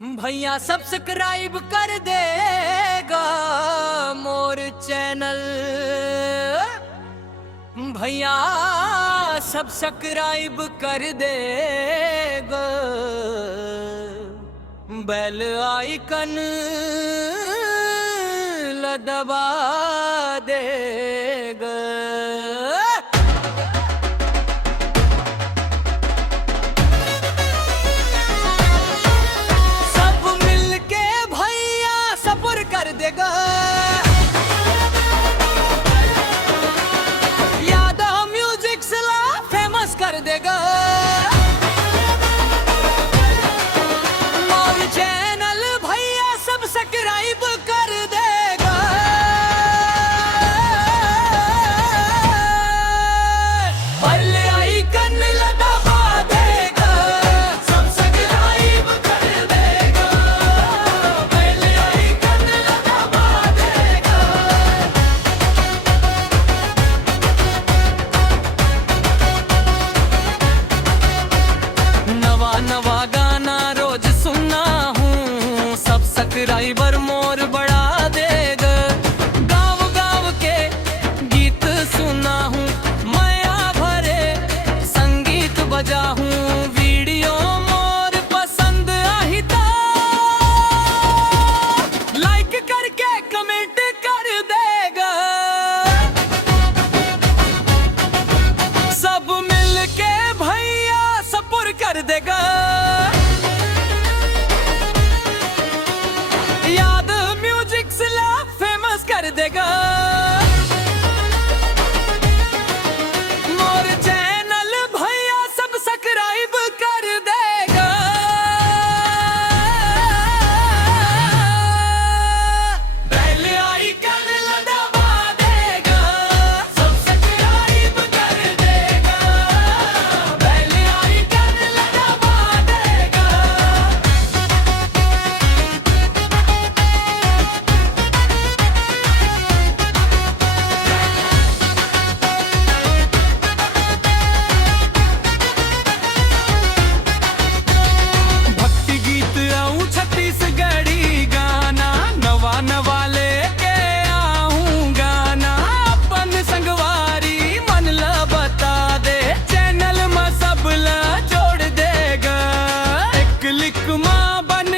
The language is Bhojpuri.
भैया सब्सक्राइब कर देगा मोर चैनल। भैया सब्सक्राइब कर देगा, बेल आइकन दबा देगा। सब मिलके भैया सपोर्ट कर देगा, यादव म्यूजिक सला फेमस कर देगा। मोर चैनल भैया सब्सक्राइब कर देगा, बेल आइकन दबा देगा। सब्सक्राइब कर देगा, बेल आइकन दबा देगा। नवा नवा गाना रोज सुनना हूँ, सब्सक्राइबर मोर बढ़ा देगा। गाँव गाँव के गीत सुना हूँ, माया भरे संगीत बजा हूँ। वीडियो मोर पसंद आई तो लाइक करके कमेंट कर देगा। सब मिलके भैया सपोर्ट कर देगा, याद म्यूजिक सला फेमस कर देगा। मोर चैनल भैया सब्सक्राइब कर देगा, बेल आइकन दबा देगा। सब्सक्राइब कर देगा, बेल आइकन दबा देगा। भक्ति गीत आऊं छत्तीसगढ़ी गाना, नवा नवा लेके आऊं गाना। अपन संगवारी मन ला बता दे, चैनल में सब ला जोड़ देगा। एक क्लिक मां बन